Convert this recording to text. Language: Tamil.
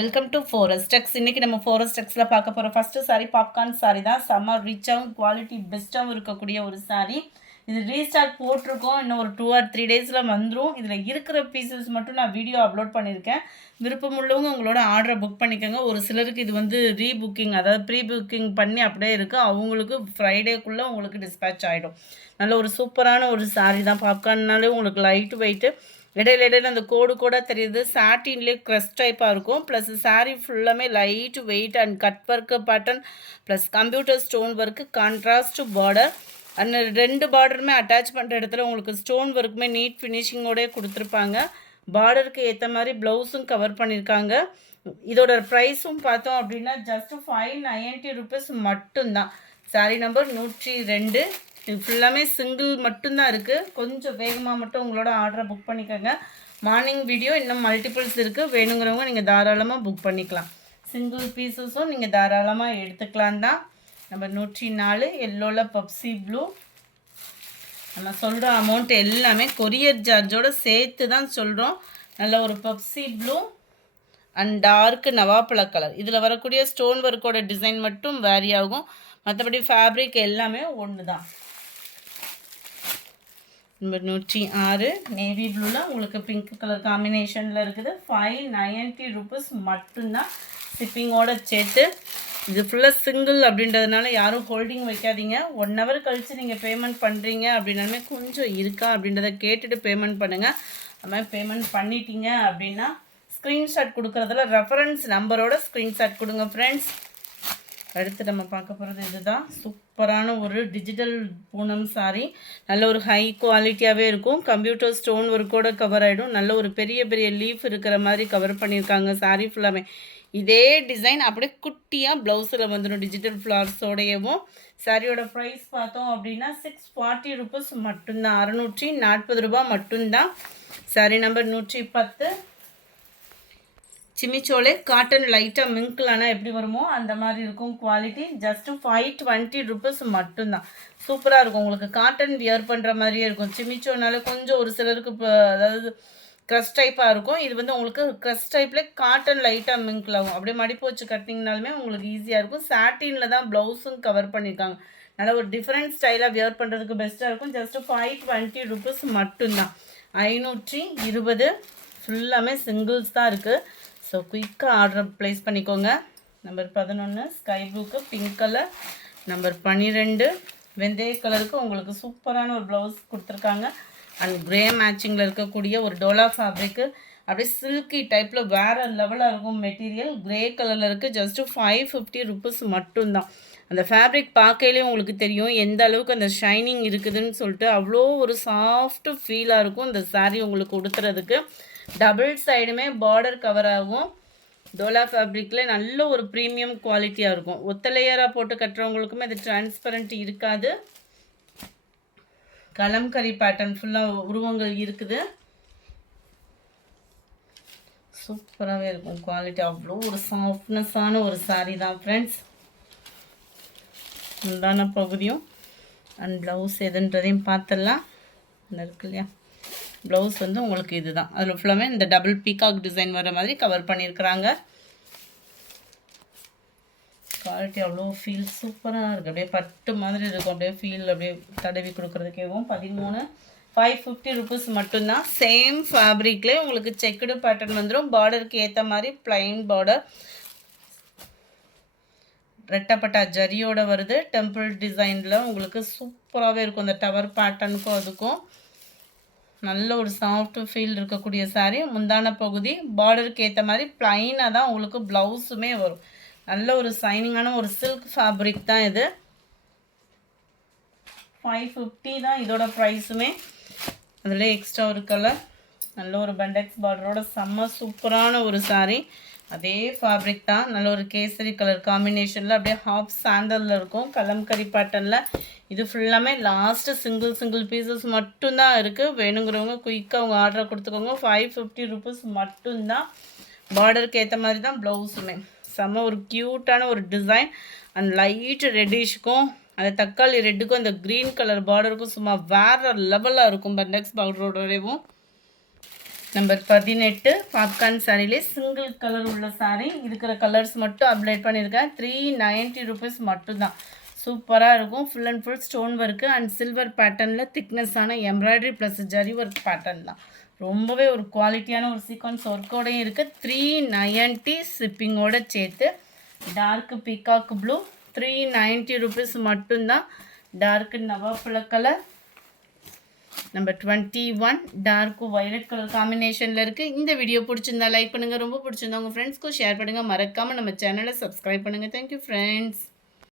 வெல்கம் டு ஃபாரஸ்ட் டெக்ஸ். இன்றைக்கி நம்ம ஃபாரஸ்ட் டெக்ஸில் பார்க்க போகிற ஃபஸ்ட்டு சாரீ பாப்கார்ன் சாரீ தான். செம்ம ரிச்சாகவும் குவாலிட்டி பெஸ்ட்டாகவும் இருக்கக்கூடிய ஒரு சாரீ. இது ரீஸ்டாக் போட்டிருக்கோம், இன்னும் ஒரு 2 or 3 டேஸில் வந்துடும். இதில் இருக்கிற பீசஸ் மட்டும் நான் வீடியோ அப்லோட் பண்ணியிருக்கேன். விருப்பம் உள்ளவங்க உங்களோட ஆர்டரை புக் பண்ணிக்கோங்க. ஒரு சிலருக்கு இது வந்து ரீபுக்கிங், அதாவது ப்ரீ புக்கிங் பண்ணி அப்படியே இருக்குது, அவங்களுக்கு ஃப்ரைடேக்குள்ளே உங்களுக்கு டிஸ்பேச் ஆகிடும். நல்ல ஒரு சூப்பரான ஒரு சாரீ தான். பாப்கார்ன்னாலே உங்களுக்கு லைட் வெயிட்டு, இடையில அந்த கோடு கூட தெரியுது. சாட்டின்லேயே க்ரஸ்ட் டைப்பாக இருக்கும். ப்ளஸ் சாரீ ஃபுல்லாமே light weight and cut work pattern plus computer stone work, contrast border and 2 பார்டருமே அட்டாச் பண்ணுற இடத்துல உங்களுக்கு ஸ்டோன் ஒர்க்குமே நீட் ஃபினிஷிங்கோடய கொடுத்துருப்பாங்க. பார்டருக்கு ஏற்ற மாதிரி ப்ளவுஸும் கவர் பண்ணியிருக்காங்க. இதோட ப்ரைஸும் பார்த்தோம் அப்படின்னா ஜஸ்ட் 590 ருபீஸ் மட்டும்தான். சாரீ நம்பர் 102. இது ஃபுல்லாமே சிங்கிள் மட்டும்தான் இருக்குது. கொஞ்சம் வேகமாக மட்டும் உங்களோட ஆர்டரை புக் பண்ணிக்கோங்க. மார்னிங் வீடியோ இன்னும் மல்டிபிள்ஸ் இருக்குது, வேணுங்கிறவங்க நீங்கள் தாராளமாக புக் பண்ணிக்கலாம். சிங்கிள் பீசஸும் நீங்கள் தாராளமாக எடுத்துக்கலாம் தான். நம்பர் 104 எல்லோவில் பப்சி ப்ளூ. நம்ம சொல்கிற அமௌண்ட் எல்லாமே கொரியர் சார்ஜோடு சேர்த்து தான் சொல்கிறோம். நல்ல ஒரு பப்சி ப்ளூ அண்ட் டார்க் நவாப்பழ கலர். இதில் வரக்கூடிய ஸ்டோன் ஒர்க்கோட டிசைன் மட்டும் வேரி ஆகும், மற்றபடி ஃபேப்ரிக் எல்லாமே ஒன்று தான். நம்பர் 106 நேவி ப்ளூவில் உங்களுக்கு பிங்க் கலர் காம்பினேஷனில் இருக்குது. 590 ருபீஸ் மட்டும்தான் ஷிப்பிங்கோடு சேர்த்து. இது ஃபுல்லாக சிங்கிள் அப்படின்றதுனால யாரும் ஹோல்டிங் வைக்காதீங்க. 1 hour கழித்து நீங்கள் பேமெண்ட் பண்ணுறீங்க அப்படின்னாலுமே கொஞ்சம் இருக்கா அப்படின்றத கேட்டுட்டு பேமெண்ட் பண்ணுங்கள். அது மாதிரி பேமெண்ட் பண்ணிட்டீங்க அப்படின்னா ஸ்க்ரீன்ஷாட் கொடுக்குறதுல ரெஃபரன்ஸ் நம்பரோட ஸ்க்ரீன்ஷாட் கொடுங்க ஃப்ரெண்ட்ஸ். அடுத்து நம்ம பார்க்க போகிறது இதுதான். சூப்பரான ஒரு டிஜிட்டல் பூனம் சாரீ. நல்ல ஒரு ஹை குவாலிட்டியாகவே இருக்கும். கம்ப்யூட்டர் ஸ்டோன் ஒர்க்கோட கவர் ஆகிடும். நல்ல ஒரு பெரிய பெரிய லீஃப் இருக்கிற மாதிரி கவர் பண்ணியிருக்காங்க. சாரீ ஃபுல்லாமே இதே டிசைன் அப்படியே குட்டியாக ப்ளவுஸில் வந்துடும் டிஜிட்டல் ஃப்ளார்ஸோடையவும். சாரியோட ப்ரைஸ் பார்த்தோம் அப்படின்னா 640 ருபீஸ் மட்டும்தான். 640 ரூபா மட்டும்தான். சாரீ நம்பர் 110 சிமிச்சோலே காட்டன் லைட்டாக மிங்க்லானா எப்படி வருமோ அந்த மாதிரி இருக்கும் குவாலிட்டி. ஜஸ்ட்டு 520 ருபீஸ் மட்டும்தான். சூப்பராக இருக்கும். உங்களுக்கு காட்டன் வியர் பண்ணுற மாதிரியே இருக்கும். சிமிச்சோனால கொஞ்சம் ஒரு சிலருக்கு இப்போ அதாவது க்ரஸ் டைப்பாக இருக்கும். இது வந்து உங்களுக்கு க்ரஸ் டைப்பில் காட்டன் லைட்டாக மிங்கில் ஆகும். அப்படியே மடிப்பு வச்சு கட்டிங்கனாலுமே உங்களுக்கு ஈஸியாக இருக்கும். சாட்டினில் தான் ப்ளவுஸும் கவர் பண்ணியிருக்காங்க. நல்லா ஒரு டிஃப்ரெண்ட் ஸ்டைலாக வியர் பண்ணுறதுக்கு பெஸ்ட்டாக இருக்கும். ஜஸ்ட்டு 520 ருபீஸ் மட்டும்தான். 520 ஃபுல்லாமே சிங்கிள்ஸ் தான் இருக்குது. ஸோ குயிக்காக ஆர்டர் ப்ளேஸ் பண்ணிக்கோங்க. நம்பர் 11 ஸ்கை ப்ளூக்கு பிங்க் கலர். நம்பர் 12 வெந்தய கலருக்கு உங்களுக்கு சூப்பரான ஒரு ப்ளவுஸ் கொடுத்துருக்காங்க. அண்ட் க்ரே மேட்சிங்கில் இருக்கக்கூடிய ஒரு டோலா ஃபேப்ரிக்கு அப்படியே சில்கி டைப்பில் வேறு லெவலாக இருக்கும் மெட்டீரியல். க்ரே கலரில் இருக்குது. ஜஸ்ட்டு 550 ருபீஸ் மட்டும்தான். அந்த ஃபேப்ரிக் பார்க்கையிலே உங்களுக்கு தெரியும் எந்த அளவுக்கு அந்த ஷைனிங் இருக்குதுன்னு சொல்லிட்டு. அவ்வளோ ஒரு சாஃப்ட்டு ஃபீலாக இருக்கும் இந்த சாரீ உங்களுக்கு கொடுத்துறதுக்கு. டபுள் சைடுமே பார்டர் கவர் ஆகும். டோலா ஃபேப்ரிக்கில் நல்ல ஒரு ப்ரீமியம் குவாலிட்டியாக இருக்கும். ஒத்த லேயராக போட்டு கட்டுறவங்களுக்குமே அது டிரான்ஸ்பரண்ட் இருக்காது. கலம்கரி பேட்டர்ன் ஃபுல்லாக உருவங்கள் இருக்குது. சூப்பராகவே இருக்கும் குவாலிட்டி. அவ்வளோ ஒரு சாஃப்ட்னஸான ஒரு சாரீ தான் ஃப்ரெண்ட்ஸ். உண்டான பகுதியும் அண்ட் ப்ளவுஸ் எதுன்றதையும் பார்த்துடலாம். இந்த இருக்கு இல்லையா, ப்ளவுஸ் வந்து உங்களுக்கு இது தான். அதில் ஃபுல்லாமே இந்த டபுள் பீகாக் டிசைன் வர மாதிரி கவர் பண்ணியிருக்கிறாங்க. குவாலிட்டி அவ்வளோ ஃபீல் சூப்பராக இருக்குது. அப்படியே பட்டு மாதிரி இருக்கும். அப்படியே ஃபீல் அப்படியே தடவி கொடுக்குறதுக்கேவும் 13 550 ருபீஸ் மட்டும்தான். சேம் ஃபேப்ரிக்லேயே உங்களுக்கு செக்குடு பேட்டர்ன் வந்துடும். பார்டருக்கு ஏற்ற மாதிரி ப்ளைன் பார்டர், ரெட்டப்பட்டா ஜரியோடு வருது. டெம்பிள் டிசைனில் உங்களுக்கு சூப்பராகவே இருக்கும். அந்த டவர் பேட்டர்னுக்கும் அதுக்கும் நல்ல ஒரு சாஃப்ட் ஃபீல் இருக்கக்கூடிய சாரீ. முந்தான பகுதி பார்டருக்கு ஏற்ற மாதிரி ப்ளைனாக தான் உங்களுக்கு ப்ளவுஸுமே வரும். நல்ல ஒரு சைனிங்கான ஒரு சில்க் ஃபேப்ரிக் தான் இது. 550 தான் இதோட ப்ரைஸுமே. அதில் எக்ஸ்ட்ரா ஒரு கலர் நல்ல ஒரு பண்டெக்ஸ் பார்டரோட செம்ம சூப்பரான ஒரு சாரீ. அதே ஃபேப்ரிக் தான். நல்ல ஒரு கேசரி கலர் காம்பினேஷனில் அப்படியே ஹாஃப் சாண்டலில் இருக்கும். கலம்கரி பேட்டர்னில். இது ஃபுல்லாமே லாஸ்ட்டு சிங்கிள் பீசஸ் மட்டும்தான் இருக்குது. வேணுங்கிறவங்க குயிக்காக அவங்க ஆர்டரை கொடுத்துக்கோங்க. 550 ருபீஸ் மட்டும்தான். பார்டருக்கு ஏற்ற மாதிரி தான் ப்ளவுஸுமே. செம்ம ஒரு க்யூட்டான ஒரு டிசைன் அண்ட் லைட் ரெட்டிஷ்க்கும் அந்த தக்காளி ரெட்டுக்கும் அந்த க்ரீன் கலர் பார்டருக்கும் சும்மா வேறு லெவலாக இருக்கும். பண்டெக்ஸ் பார்டரோடவும் நம்பர் 18 பாப்கார்ன் சாரிலே சிங்கிள் கலர் உள்ள சாரி. இருக்கிற கலர்ஸ் மட்டும் அப்டேட் பண்ணியிருக்கேன். 390 rupees மட்டும்தான். சூப்பராக இருக்கும். Full and full stone work and silver பேட்டர்னில் திக்னஸான embroidery plus zari work pattern தான். ரொம்பவே ஒரு குவாலிட்டியான ஒரு சீக்வன்ஸ் ஒர்க்கோடையும் இருக்குது. 390 ஷிப்பிங்கோட சேர்த்து. டார்க் பீகாக் ப்ளூ 390 rupees மட்டும்தான். டார்க் நவாப்பழ colour number 21 dark violet colour காம்பினேஷனில் இருக்குது. இந்த வீடியோ பிடிச்சிருந்தா லைக் பண்ணுங்கள். ரொம்ப பிடிச்சிருந்தா உங்கள் ஃப்ரெண்ட்ஸ்க்கும் ஷேர் பண்ணுங்கள். மறக்காமல் நம்ம சேனலை சப்ஸ்கிரைப் பண்ணுங்கள். Thank you friends.